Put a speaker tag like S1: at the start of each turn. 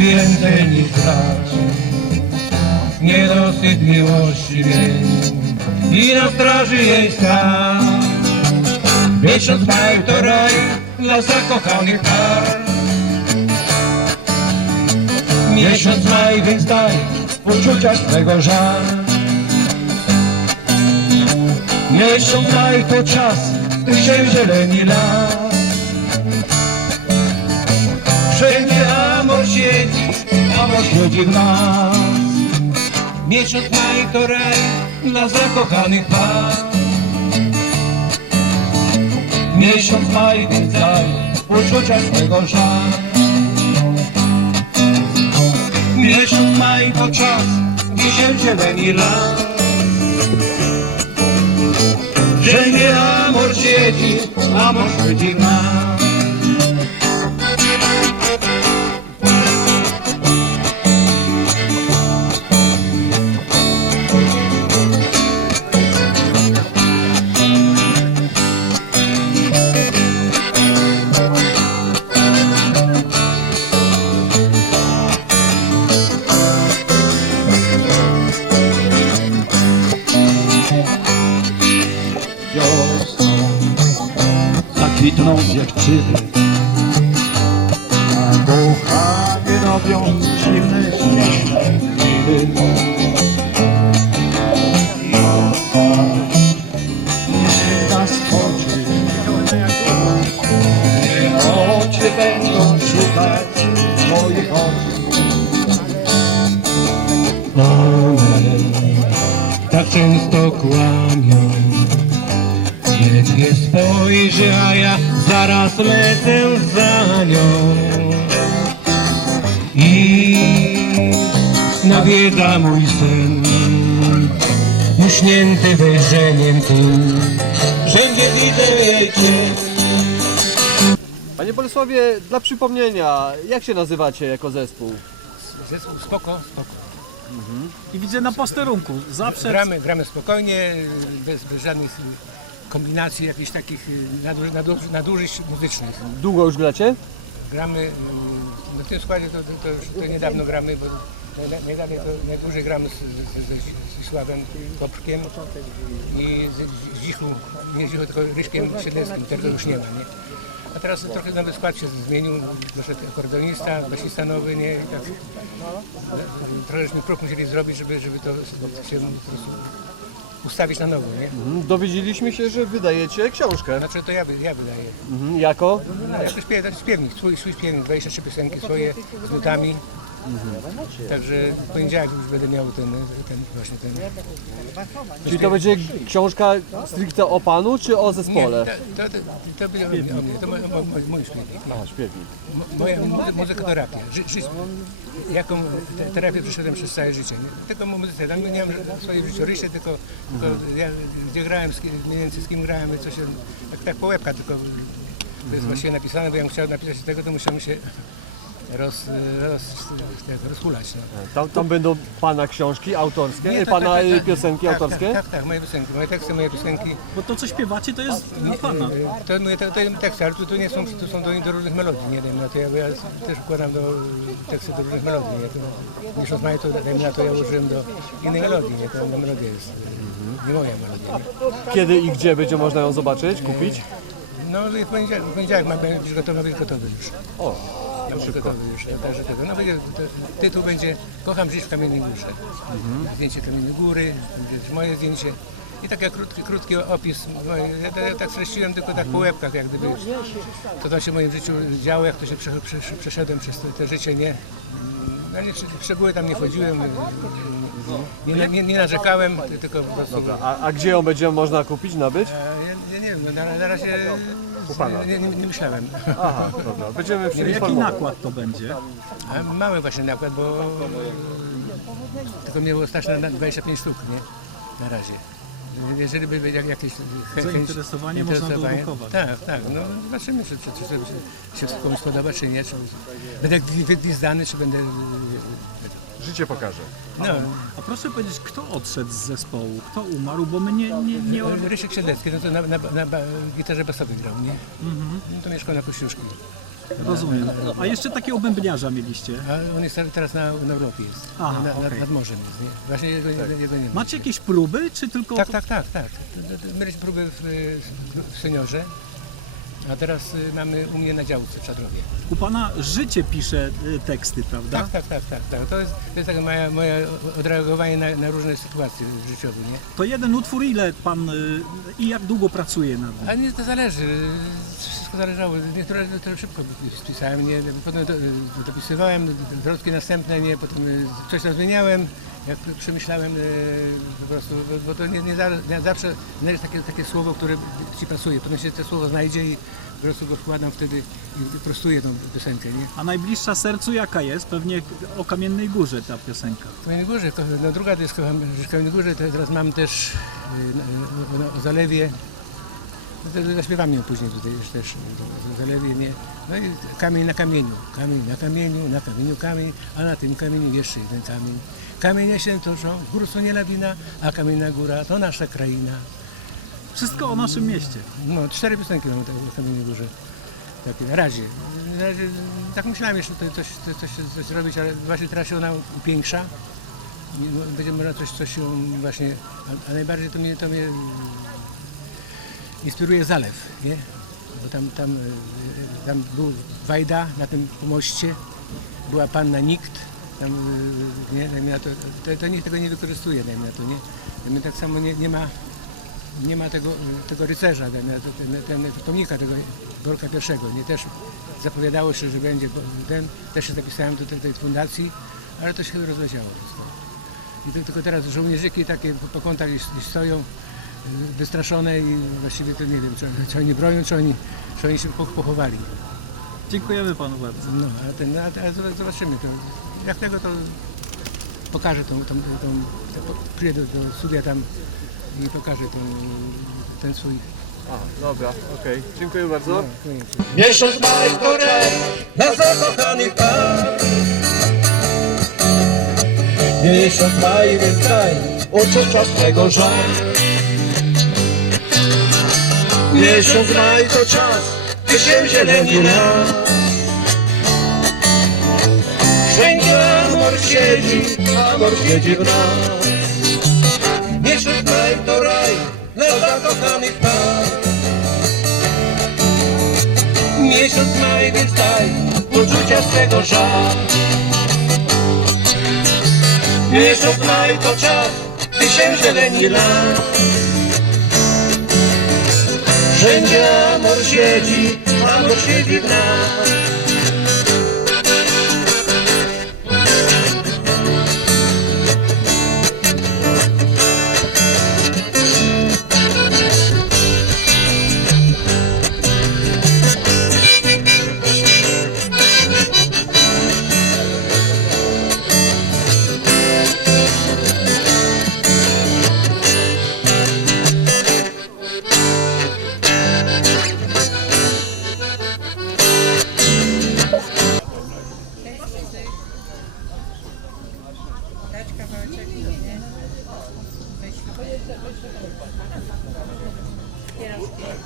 S1: więcej niż brać. Niedosyt miłości więc i na straży jej stan. Miesiąc maj to raj dla zakochanych par. Miesiąc maj, więc daj uczucia swego żar. Miesiąc maj to czas, gdy się zieleni las. Wszędzie amor siedzi w nas. Miesiąc maj to raj dla zakochanych par. Miesiąc maj, więc daj uczucia swego żar. Miesiąc maj to czas, gdy się zieleni las. Wszędzie amor siedzi, amor siedzi nas.
S2: Zakwitną dziewczyny a kochanie robią dziwne miny nie da spoczyć oczy będą szukać moich oczu
S1: One tak często kłamią spojrzy, a ja zaraz lecę za nią I nawiedza mój sen Uśnięty wejrzeniem tym Wszędzie widzę jej cień
S3: Panie Bolesławie, dla przypomnienia, jak się nazywacie jako zespół?
S4: Zespół spoko, spoko.
S5: I widzę na posterunku. Zawsze
S4: Gramy, gramy spokojnie, bez, bez żadnych kombinacji, jakichś takich nadu, nadu, nadużyć muzycznych.
S3: Długo już gracie?
S4: Gramy, mm, na tym składzie to, to, to, już to niedawno gramy, bo naj- najdalej to najdłużej gramy z, z, z, z Sławem Koprkiem i z, z Zichu, nie Zichu, tylko Ryszkiem Siedleckim, tego już nie ma, nie? A teraz trochę nowy skład się zmienił, doszedł akordonista, basista nowy, nie? I tak, trochę żeśmy prób musieli zrobić, żeby, żeby to się po prostu ustawić na nowo, nie?
S3: Mhm, Dowiedzieliśmy się, że wydajecie książkę.
S4: Znaczy to ja, wy- ja wydaję.
S3: Mhm, jako?
S4: No, jako śpiew, śpiewnik, swój, swój śpiewnik, 23 piosenki swoje z nutami. Także w poniedziałek już będę miał ten, ten właśnie ten.
S3: Czyli to będzie książka stricte o panu, czy o
S4: Nie,
S3: zespole?
S4: to, to, to, to będzie o mnie, o mnie, to mój, mój, mój śpiewnik.
S3: A, śpiewnik.
S4: Mo- Moja mu- muzykoterapia. Ży, ży, jaką te, terapię przeszedłem przez całe życie. Nie? Tylko muzyce. Tam nie miałem swojej życiorysie, tylko, tylko ja, gdzie grałem, z kim, mniej więcej z kim grałem, co się, tak, tak po łebka tylko to jest właściwie napisane, bo ja bym chciał napisać tego, to musiałem się roz, roz, tak, rozhulać. No.
S3: Tam, tam będą pana książki autorskie,
S4: Nie, to-
S3: pana
S4: tak, tak,
S3: e,
S4: tak.
S3: piosenki
S4: tak,
S3: autorskie?
S4: Tak, tak, tak, moje piosenki, moje teksty, moje piosenki.
S5: Bo to, co śpiewacie, to jest dla pana.
S4: To, moje, to, to teksty, ale tu, tu nie są, tu są do, do różnych melodii, nie dajmy na to, ja, ja też układam do teksty do różnych melodii, nie, to niż maj, to dajmy na to, ja użyłem do innej melodii, nie, to melodia jest e, nie moja melodia, nie.
S3: Kiedy i gdzie będzie można ją zobaczyć, kupić?
S4: No i w poniedziałek, w poniedziałek ma być gotowy, być gotowy już.
S3: O,
S4: Ja gotowy już, także tego, no będzie, to, tytuł będzie Kocham żyć w Kamiennej Górze. Zdjęcie Kamiennej Góry, będzie moje zdjęcie. I taki krótki, krótki opis. Ja, ja tak streściłem tylko tak po łebkach, jak gdyby tam się w moim życiu działo, jak to się prze, prze, przeszedłem przez to, to życie, nie. No nie, w szczegóły tam nie wchodziłem, nie, nie, nie, nie narzekałem, tylko po prostu...
S3: a, a gdzie ją będzie można kupić, nabyć?
S4: E, Ja, ja nie wiem, no na, na razie
S3: pana.
S4: nie, nie, nie myślałem.
S3: Aha, dobra, będziemy się
S5: Jaki
S3: informować.
S5: nakład to będzie?
S4: A Mały właśnie nakład, bo tylko mnie było stać na na 25 sztuk, nie? Na razie. Jeżeli by jak- jakieś chę- chęć-
S5: Zainteresowanie można
S4: zainteresowanie-. Tak, tak. No zobaczymy, czy, czy, czy, czy się komuś podoba, czy nie. Czy będę gwi- gwizdany, czy będę...
S3: Życie pokaże.
S4: No,
S5: A proszę powiedzieć, kto odszedł z zespołu? Kto umarł? Bo my nie... nie, nie...
S4: Rysiek Siedlecki, no to na, na, na gitarze basowej grał, nie?
S5: Mhm.
S4: No to mieszkał na Kościuszki.
S5: Rozumiem. A jeszcze takiego bębniarza mieliście.
S4: A on jest teraz na, na Europie jest.
S5: Aha,
S4: na, na,
S5: okej.
S4: nad morzem jest, nie? Właśnie jego, jego, jego nie ma.
S5: Macie jakieś próby, czy tylko...
S4: Tak, tak, tak, tak. Mieliśmy próbę w, w, w seniorze, a teraz y, mamy u mnie na działce w Czadrowie.
S5: U pana życie pisze y, teksty, prawda?
S4: Tak, tak, tak, tak, tak. To jest, to jest takie moje, moje odreagowanie na, na różne sytuacje życiowe, nie?
S5: To jeden utwór, ile pan y, i jak długo pracuje nad nim?
S4: Ale nie, to zależy. Wszystko zależało. Niektóre to szybko spisałem, nie? Potem to, dopisywałem, zwrotki następne, nie? Potem y, coś tam zmieniałem, jak przemyślałem y, po prostu, bo- to nie, nie, nie zawsze znajdziesz takie, takie słowo, które ci pasuje. Potem się to słowo znajdzie i po prostu go wkładam wtedy i prostuję tą piosenkę, nie?
S5: A najbliższa sercu jaka jest? Pewnie o Kamiennej Górze ta piosenka.
S4: Kamiennej Górze, ko- no druga to jest Kamiennej Górze, to teraz mam też y, na- o, zalewie, no to zaśpiewam ją później tutaj już też, o, o zalewie, nie? No i kamień na kamieniu, kamień na kamieniu, na kamieniu kamień, a na tym kamieniu jeszcze jeden kamień. Kamienie się toczą, gór nie lawina, a kamienna góra to nasza kraina.
S5: Wszystko o naszym mieście.
S4: No, cztery piosenki mamy tak w Kamiennej Górze. Takie, na razie. Na razie. Tak myślałem jeszcze tutaj coś, coś, coś, coś zrobić, ale właśnie teraz się ona upiększa. No, Będzie można coś, coś się właśnie, a, a najbardziej to mnie, to mnie inspiruje zalew, nie? Bo tam, tam, e, tam był Wajda na tym pomoście, była panna Nikt, tam, e, nie, dajmy na to, to, to nikt tego nie wykorzystuje, dajmy na to, nie? Dajmy tak samo nie, nie ma nie ma tego, tego rycerza, ten, ten, ten, pomnika tego Borka I, nie też zapowiadało się, że będzie ten, też się zapisałem do tej, tej fundacji, ale to się rozleciało. I to, tylko teraz żołnierzyki takie po, po kątach gdzieś, gdzieś stoją, y, wystraszone i właściwie to nie wiem, czy, czy oni bronią, czy oni, czy oni się po- pochowali.
S5: Dziękujemy panu bardzo.
S4: No, a ten, a, a zobac- zobaczymy to. Jak tego to pokażę tą, tą, tą, tą przyjedę do, do studia tam i pokażę tą, ten swój
S3: A, dobra, okej. Dziękuję bardzo.
S4: koniec.
S1: Miesiąc maj to raj dla zakochanych par. Miesiąc maj, więc daj uczucia swego żal. Miesiąc maj to czas, gdy się zieleni las. Amor siedzi, amor siedzi w nas. Miesiąc maj to raj dla zakochanych par. Miesiąc maj, więc daj uczucia swego żal. Miesiąc maj to czas, gdy się zieleni las. Wszędzie amor siedzi, amor siedzi w nas.